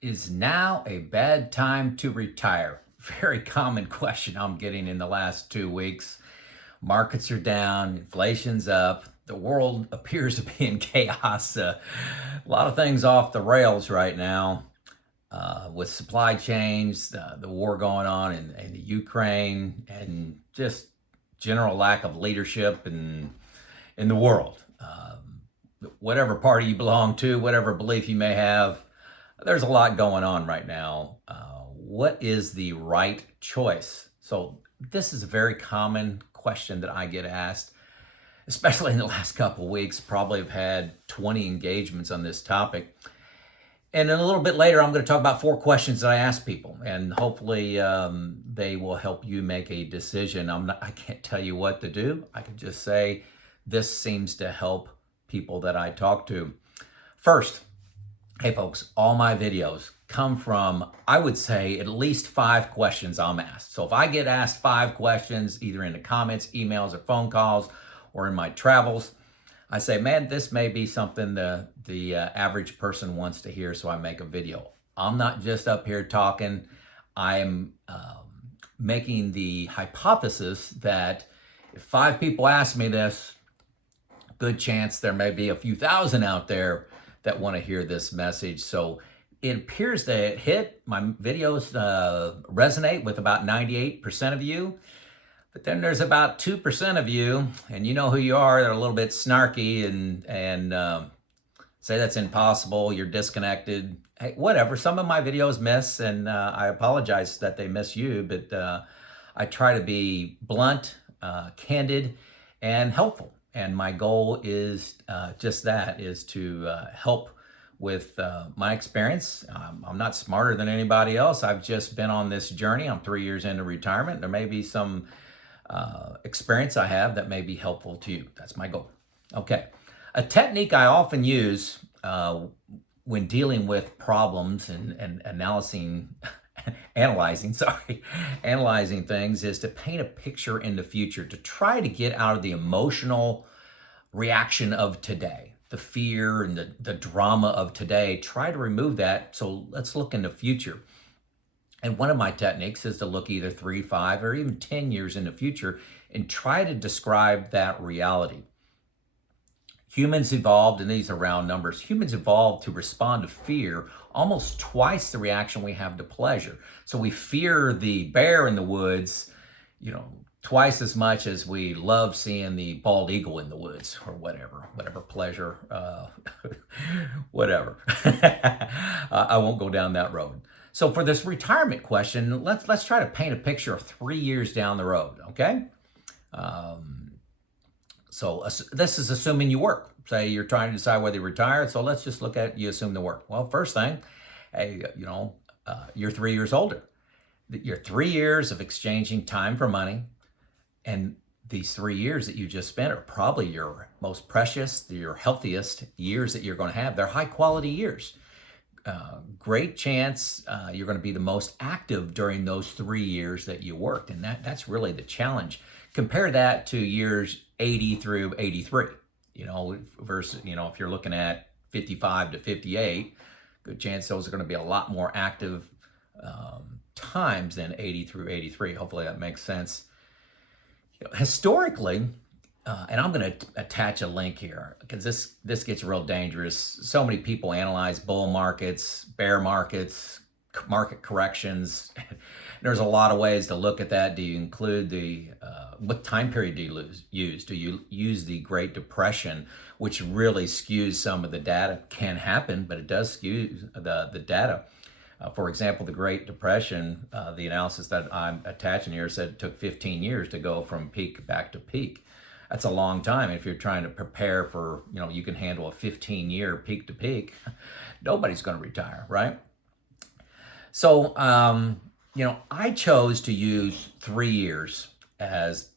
Is now a bad time to retire? Very common question I'm getting in the last 2 weeks. Markets are down, inflation's up, the world appears to be in chaos. A lot of things off the rails right now with supply chains, the war going on in the Ukraine, and just general lack of leadership in the world. Whatever party you belong to, whatever belief you may have, there's a lot going on right now. What is the right choice? So this is a very common question that I get asked, especially in the last couple of weeks. Probably have had 20 engagements on this topic. And then a little bit later, I'm going to talk about 4 questions that I ask people, and hopefully they will help you make a decision. I can't tell you what to do. I can just say this seems to help people that I talk to. First, hey folks, all my videos come from, I would say, at least 5 questions I'm asked. So if I get asked 5 questions, either in the comments, emails, or phone calls, or in my travels, I say, man, this may be something the average person wants to hear, so I make a video. I'm not just up here talking. I'm making the hypothesis that if 5 people ask me this, good chance there may be a few thousand out there that want to hear this message. So it appears that my videos resonate with about 98% of you. But then there's about 2% of you, and you know who you are, that are a little bit snarky and say that's impossible, you're disconnected. Hey, whatever, some of my videos miss, and I apologize that they miss you, but I try to be blunt, candid, and helpful. And my goal is just that, is to help with my experience. I'm not smarter than anybody else. I've just been on this journey. I'm 3 years into retirement. There may be some experience I have that may be helpful to you. That's my goal. Okay. A technique I often use when dealing with problems and analyzing things is to paint a picture in the future, to try to get out of the emotional reaction of today, the fear and the drama of today. Try to remove that. So let's look in the future. And one of my techniques is to look either 3, 5, or even 10 years in the future and try to describe that reality. Humans evolved, and these are round numbers, humans evolved to respond to fear almost twice the reaction we have to pleasure. So we fear the bear in the woods, twice as much as we love seeing the bald eagle in the woods, or whatever pleasure, whatever. I won't go down that road. So for this retirement question, let's try to paint a picture of 3 years down the road, okay? So this is assuming you work. Say you're trying to decide whether you retire, so let's just look at, you assume the work. Well, first thing, hey, you're 3 years older. You're 3 years of exchanging time for money, and these 3 years that you just spent are probably your most precious, your healthiest years that you're going to have. They're high quality years. Great chance you're going to be the most active during those 3 years that you worked, and that's really the challenge. Compare that to years 80 through 83, versus, if you're looking at 55 to 58, good chance those are going to be a lot more active times than 80 through 83. Hopefully that makes sense. Historically, and I'm going to attach a link here because this gets real dangerous. So many people analyze bull markets, bear markets, market corrections. There's a lot of ways to look at that. Do you include what time period do you use? Do you use the Great Depression, which really skews some of the data? Can happen, but it does skew the data. For example, the Great Depression, the analysis that I'm attaching here said it took 15 years to go from peak back to peak. That's a long time. If you're trying to prepare for, you can handle a 15-year peak to peak, nobody's going to retire, right? So, I chose to use 3 years as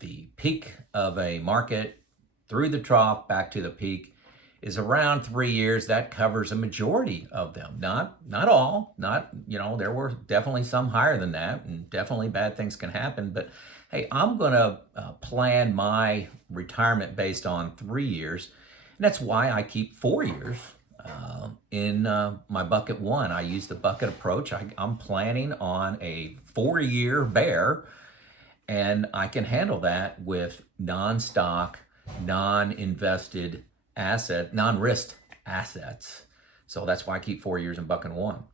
the peak of a market through the trough back to the peak is around 3 years. That covers a majority of them. Not all, there were definitely some higher than that, and definitely bad things can happen. But hey, I'm going to plan my retirement based on 3 years. And that's why I keep 4 years In my bucket one, I use the bucket approach. I'm planning on a 4-year bear, and I can handle that with non-stock, non-invested non-risked assets. So that's why I keep 4 years in bucket one.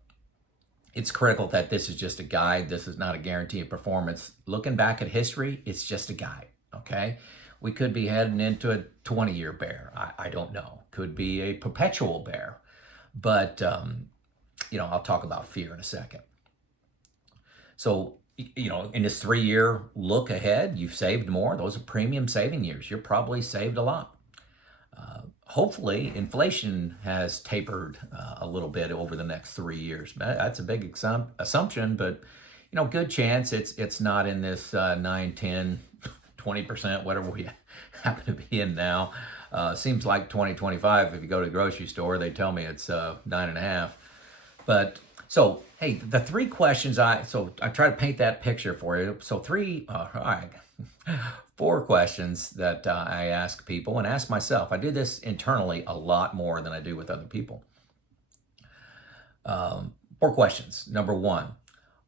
It's critical that this is just a guide. This is not a guarantee of performance. Looking back at history, it's just a guide, okay? We could be heading into a 20-year bear. I don't know. Could be a perpetual bear. But, I'll talk about fear in a second. So, in this 3-year look ahead, you've saved more. Those are premium saving years. You're probably saved a lot. Hopefully, inflation has tapered a little bit over the next 3 years. That's a big assumption, but good chance it's not in this 9, 10, 20%, whatever we happen to be in now. Seems like 2025. If you go to the grocery store, they tell me it's 9.5. But so hey, the 3 questions I try to paint that picture for you. So 4 questions that I ask people and ask myself. I do this internally a lot more than I do with other people. 4 questions. Number 1,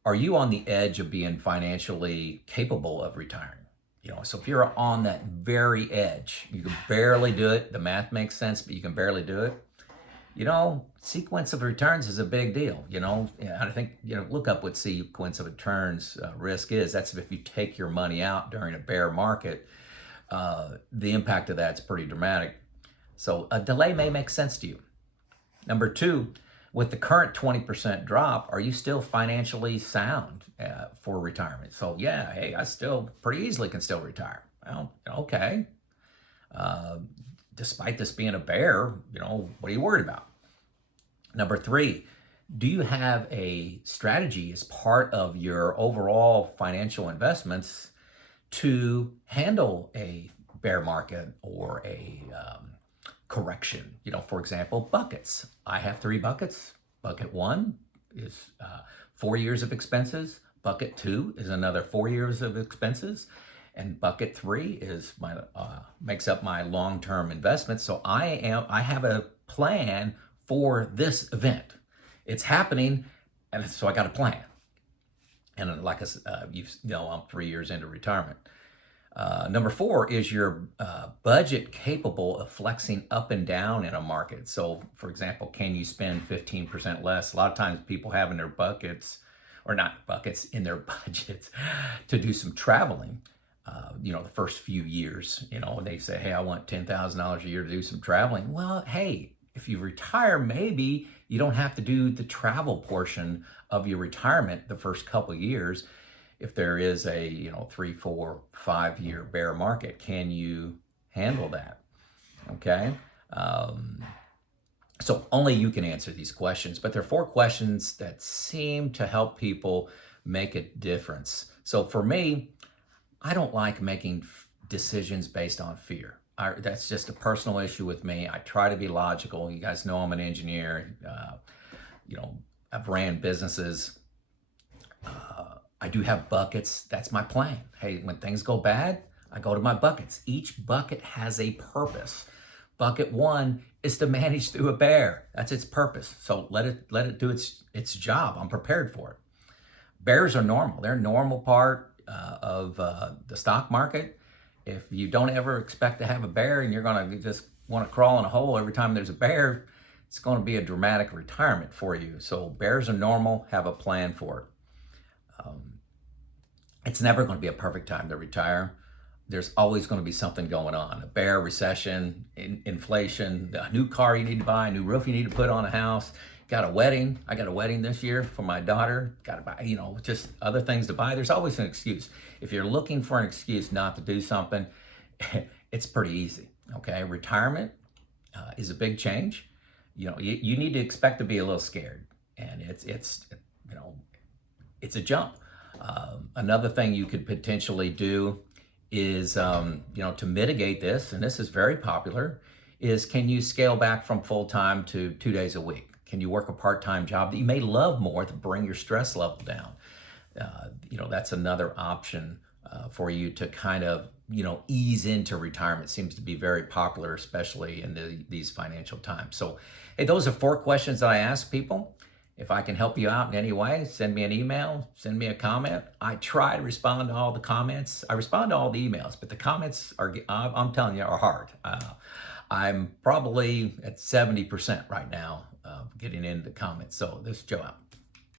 are you on the edge of being financially capable of retiring? So if you're on that very edge, you can barely do it. The math makes sense, but you can barely do it. Sequence of returns is a big deal. I think, look up what sequence of returns risk is. That's if you take your money out during a bear market, the impact of that's pretty dramatic. So a delay may make sense to you. Number 2, with the current 20% drop, are you still financially sound for retirement? So yeah, hey, I still pretty easily can still retire. Well, okay. Despite this being a bear, what are you worried about? Number 3, do you have a strategy as part of your overall financial investments to handle a bear market or a correction? For example, buckets. I have 3 buckets. Bucket 1 is 4 years of expenses. Bucket 2 is another 4 years of expenses. And bucket 3 is makes up my long-term investment. So I have a plan for this event. It's happening, and so I got a plan. And like I'm 3 years into retirement. Number 4, is your budget capable of flexing up and down in a market? So, for example, can you spend 15% less? A lot of times people have in their buckets, or not buckets, in their budgets to do some traveling. The first few years, they say, hey, I want $10,000 a year to do some traveling. Well, hey, if you retire, maybe you don't have to do the travel portion of your retirement the first couple of years. If there is a 3, 4, 5-year bear market, can you handle that? Okay. So only you can answer these questions, but there are 4 questions that seem to help people make a difference. So for me, I don't like making decisions based on fear. That's just a personal issue with me. I try to be logical. You guys know I'm an engineer. I've ran businesses. I do have buckets. That's my plan. Hey, when things go bad, I go to my buckets. Each bucket has a purpose. Bucket 1 is to manage through a bear. That's its purpose. So let it do its job. I'm prepared for it. Bears are normal. They're a normal part of the stock market. If you don't ever expect to have a bear and you're going to just want to crawl in a hole every time there's a bear, it's going to be a dramatic retirement for you. So bears are normal. Have a plan for it. It's never going to be a perfect time to retire. There's always going to be something going on. A bear, recession, inflation, a new car you need to buy, a new roof you need to put on a house. Got a wedding. I got a wedding this year for my daughter. Got to buy, just other things to buy. There's always an excuse. If you're looking for an excuse not to do something, it's pretty easy. Okay, retirement is a big change. You need to expect to be a little scared, and it's a jump. Another thing you could potentially do is, to mitigate this, and this is very popular, is can you scale back from full-time to 2 days a week? Can you work a part-time job that you may love more to bring your stress level down? That's another option for you to kind of ease into retirement seems to be very popular, especially in these financial times. So, hey, those are 4 questions that I ask people. If I can help you out in any way, send me an email, send me a comment. I try to respond to all the comments. I respond to all the emails, but the comments I'm telling you, are hard. I'm probably at 70% right now getting into the comments. So this is Joe out.